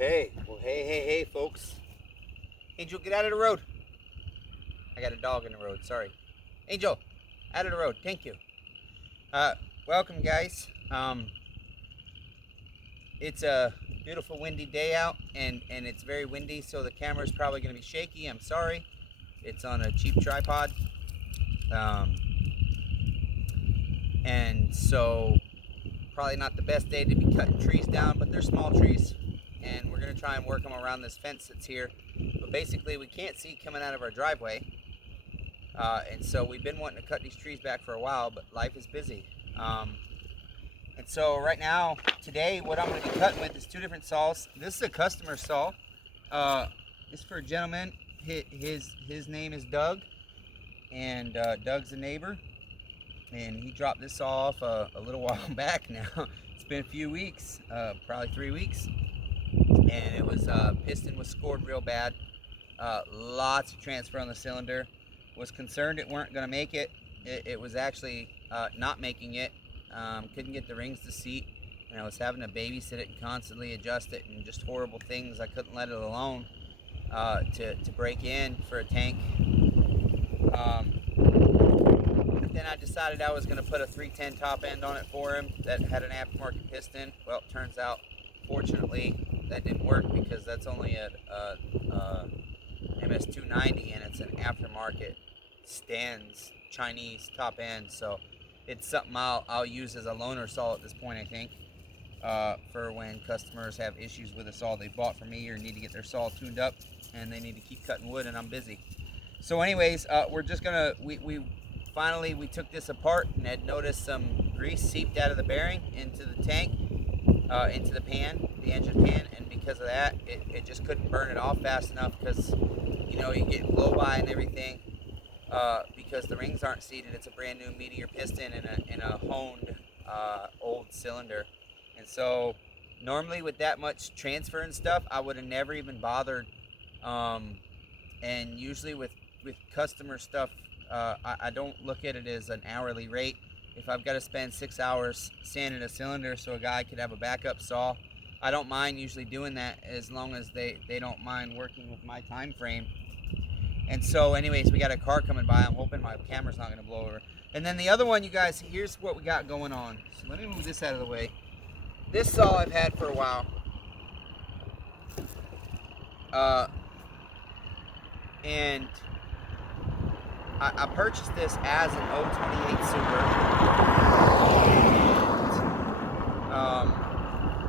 Okay, well, hey, folks. Angel, get out of the road. I got a dog in the road, sorry. Angel, out of the road, thank you. Welcome, guys. It's a beautiful windy day out, and it's very windy, so the camera's probably going to be shaky. I'm sorry. It's on a cheap tripod. And so probably not the best day to be cutting trees down, but they're small trees, and we're going to try and work them around this fence that's here. But basically, we can't see coming out of our driveway, and so we've been wanting to cut these trees back for a while, but life is busy. And so right now, today, what I'm going to be cutting with is two different saws. This is a customer saw. It's for a gentleman. His name is Doug, and Doug's a neighbor. And he dropped this saw off a little while back now. It's been a few weeks, probably 3 weeks. And it was, piston was scored real bad. Lots of transfer on the cylinder. Was concerned it weren't gonna make it. It was actually not making it. Couldn't get the rings to seat. And I was having to babysit it and constantly adjust it and just horrible things. I couldn't let it alone to break in for a tank. Then I decided I was going to put a 310 top end on it for him that had an aftermarket piston. Well, it turns out, fortunately, that didn't work because that's only a MS290 and it's an aftermarket Stan's Chinese top end. So it's something I'll use as a loaner saw at this point, I think, for when customers have issues with a saw they bought from me or need to get their saw tuned up and they need to keep cutting wood and I'm busy. So anyways, we're just going to, Finally, we took this apart and had noticed some grease seeped out of the bearing into the tank, into the pan, the engine pan, and because of that, it just couldn't burn it off fast enough because, you know, you get blow by and everything because the rings aren't seated. It's a brand new Meteor piston in a honed old cylinder. And so normally with that much transfer and stuff, I would have never even bothered. And usually with customer stuff, I don't look at it as an hourly rate. If I've got to spend 6 hours sanding a cylinder so a guy could have a backup saw, I don't mind usually doing that as long as they don't mind working with my time frame. And so anyways, we got a car coming by. I'm hoping my camera's not going to blow over. And then the other one, you guys, here's what we got going on. So let me move this out of the way. This saw I've had for a while. And I purchased this as an 028 Super.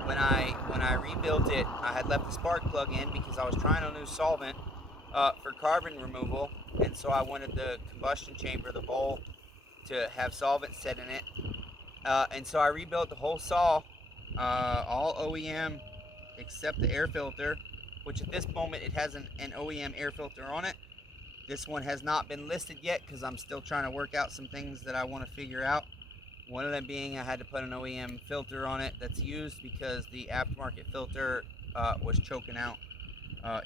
And when I rebuilt it, I had left the spark plug in because I was trying a new solvent for carbon removal, and so I wanted the combustion chamber, the bowl, to have solvent set in it. And so I rebuilt the whole saw, all OEM except the air filter, which at this moment it has an OEM air filter on it. This one has not been listed yet because I'm still trying to work out some things that I want to figure out. One of them being I had to put an OEM filter on it that's used because the aftermarket filter was choking out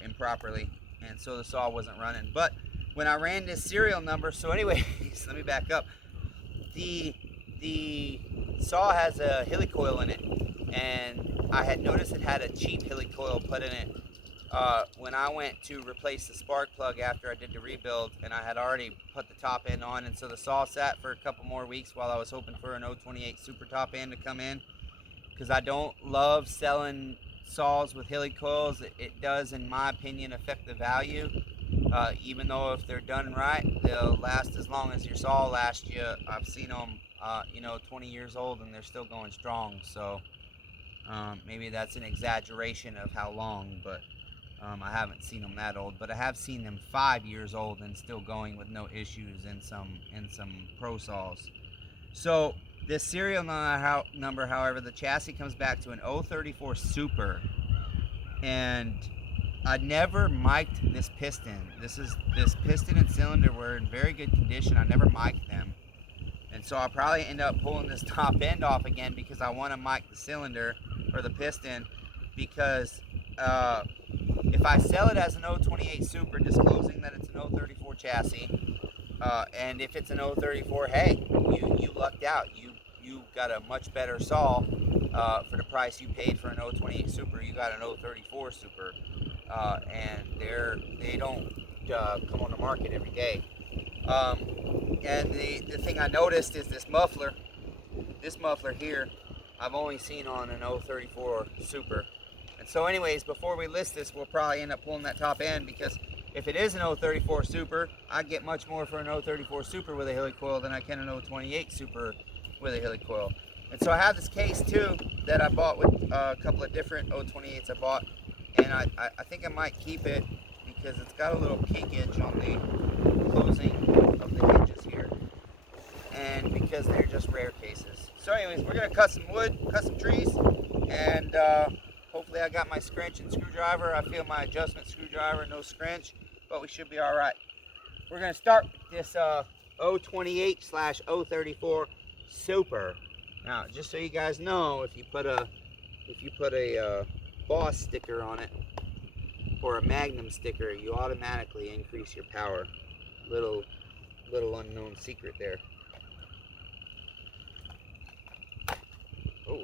improperly, and so the saw wasn't running. But when I ran this serial number, so anyways, let me back up. The saw has a helicoil in it, and I had noticed it had a cheap helicoil put in it when I went to replace the spark plug after I did the rebuild, and I had already put the top end on, and so the saw sat for a couple more weeks while I was hoping for an 028 Super top end to come in, because I don't love selling saws with helicoils. It does, in my opinion, affect the value, even though if they're done right, they'll last as long as your saw lasts you. I've seen them, 20 years old and they're still going strong, so maybe that's an exaggeration of how long, but I haven't seen them that old, but I have seen them 5 years old and still going with no issues in some pro saws. So this serial number, however, the chassis comes back to an 034 Super, and I never mic'd this piston. This piston and cylinder were in very good condition. I never mic'd them, and so I'll probably end up pulling this top end off again because I want to mic the cylinder or the piston, because if I sell it as an 028 Super, disclosing that it's an 034 chassis, and if it's an 034, hey, you lucked out. You you got a much better saw for the price you paid for an 028 Super. You got an 034 Super, and they don't come on the market every day. And the thing I noticed is this muffler here, I've only seen on an 034 Super. And so anyways, before we list this, we'll probably end up pulling that top end, because if it is an 034 Super, I get much more for an 034 Super with a helicoil than I can an 028 Super with a helicoil. And so I have this case too that I bought with a couple of different 028s I bought, and I think I might keep it because it's got a little peakage on the closing of the hinges here, and because they're just rare cases. So anyways, we're gonna cut some wood, cut some trees, and hopefully I got my scrunch and screwdriver. I feel my adjustment screwdriver, no scrunch, but we should be all right. We're gonna start this 028/034 Super. Now, just so you guys know, if you put a Boss sticker on it or a Magnum sticker, you automatically increase your power. Little unknown secret there. Oh.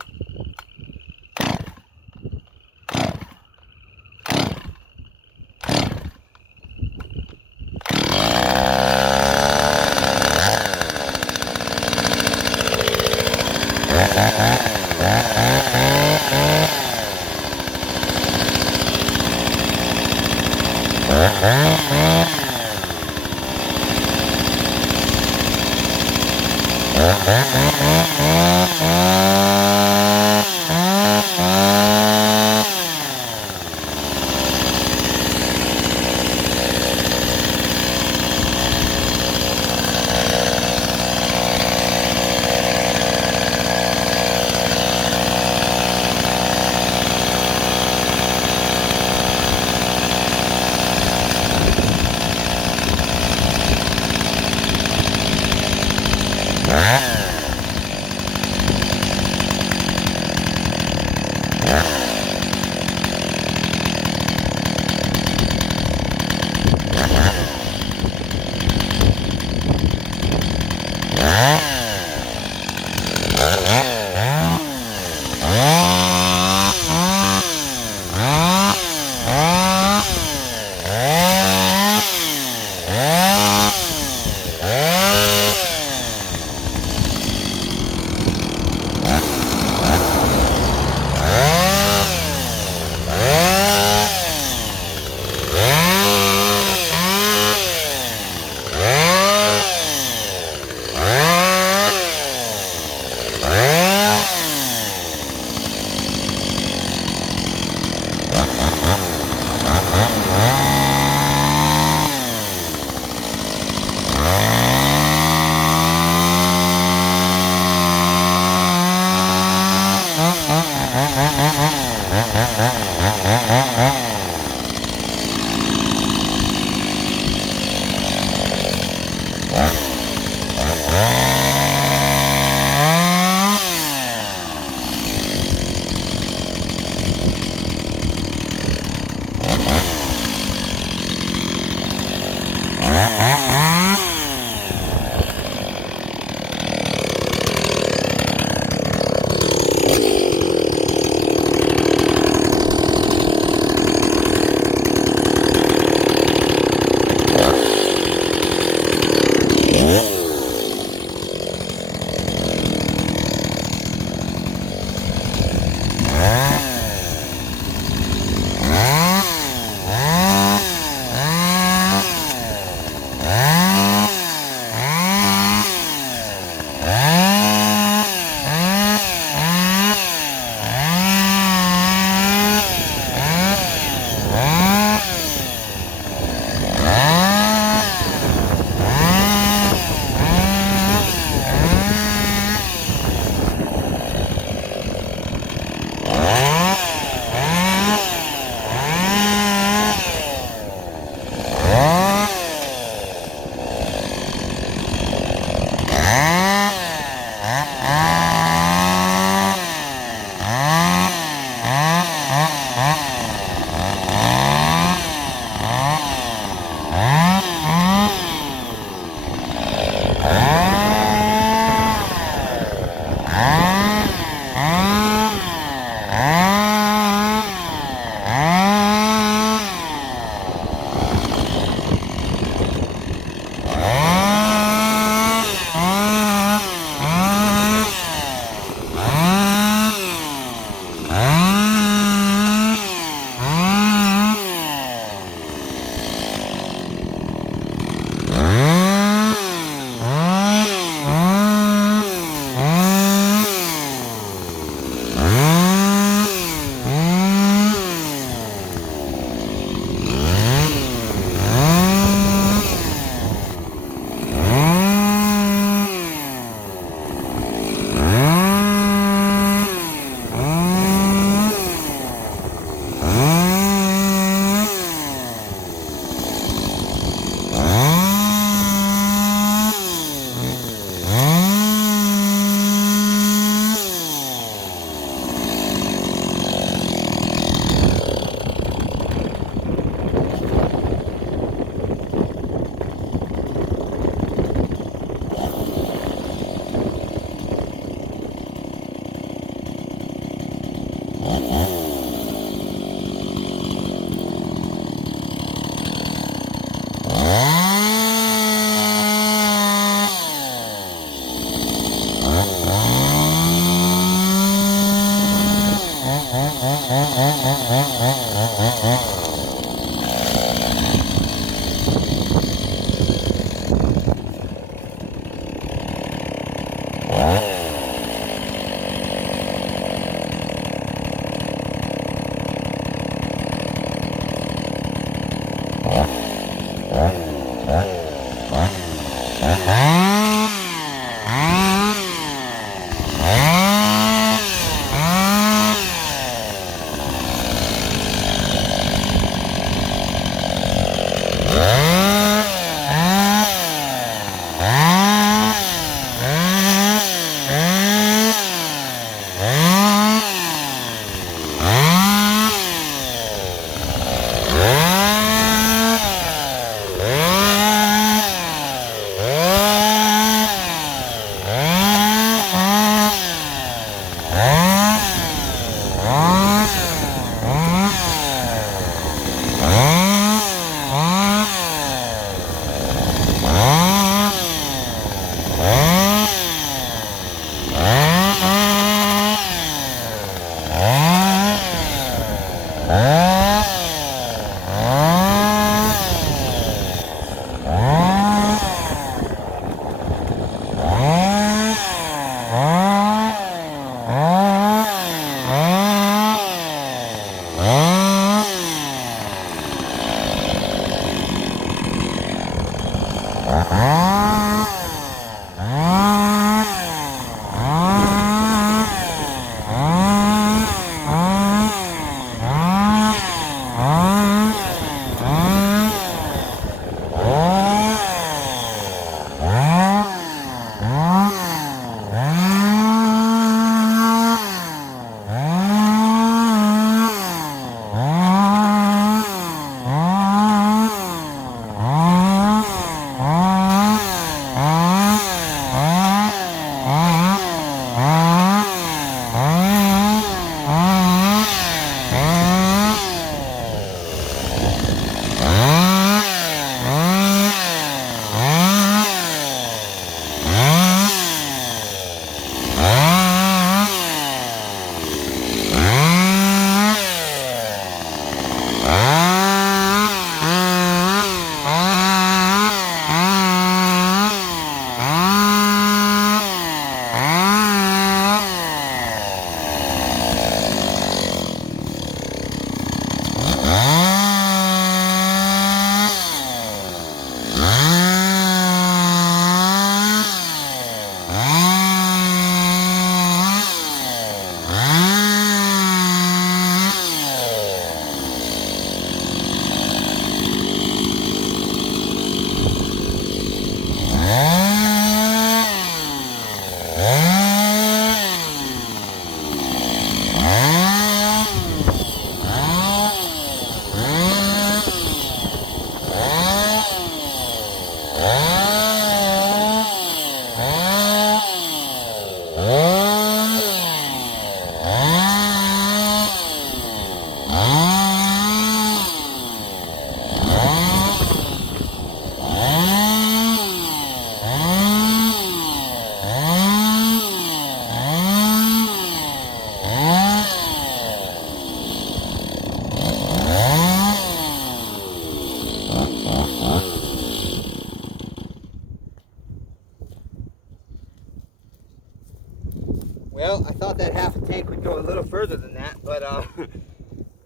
Well, I thought that half a tank would go a little further than that, but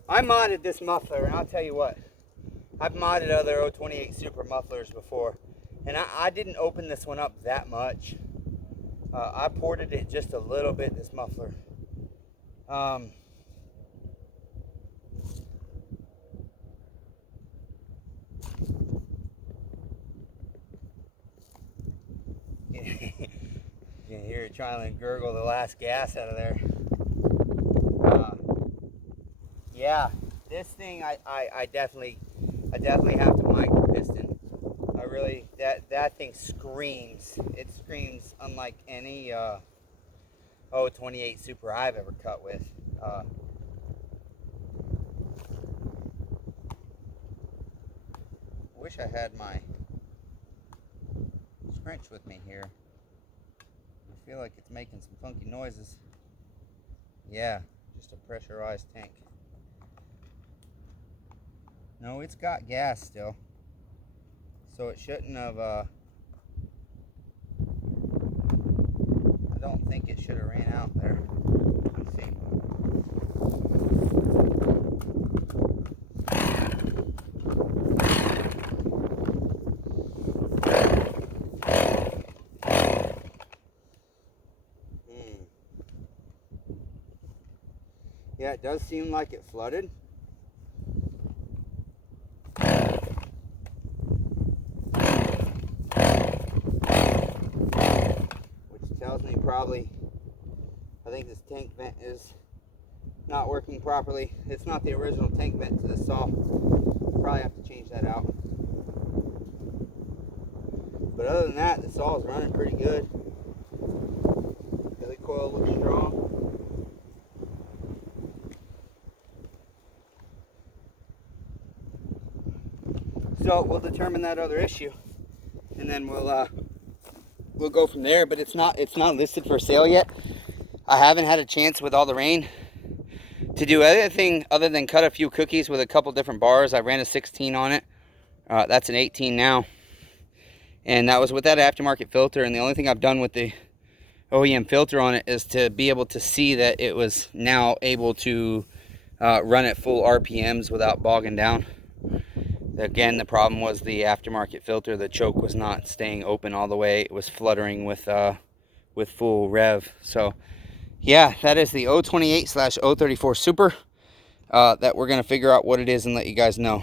I modded this muffler, and I'll tell you what, I've modded other 028 Super mufflers before, and I didn't open this one up that much. I ported it just a little bit, this muffler. You can hear it trying to gurgle the last gas out of there. Yeah, this thing I definitely have to mic the piston. I really, that thing screams. It screams unlike any 028 Super I've ever cut with. Wish I had my wrench with me here. I feel like it's making some funky noises. Yeah, just a pressurized tank. No, it's got gas still. So it shouldn't have, I don't think it should have ran out there. Let's see. Yeah, it does seem like it flooded. Which tells me probably, I think this tank vent is not working properly. It's not the original tank vent to the saw. Probably have to change that out. But other than that, the saw is running pretty good. The coil looks strong. So we'll determine that other issue, and then we'll go from there. But it's not listed for sale yet. I haven't had a chance with all the rain to do anything other than cut a few cookies with a couple different bars. I ran a 16 on it. That's an 18 now, and that was with that aftermarket filter. And the only thing I've done with the OEM filter on it is to be able to see that it was now able to run at full RPMs without bogging down. Again, the problem was the aftermarket filter. The choke was not staying open all the way. It was fluttering with full rev. So yeah, that is the 028/034 Super that we're going to figure out what it is and let you guys know.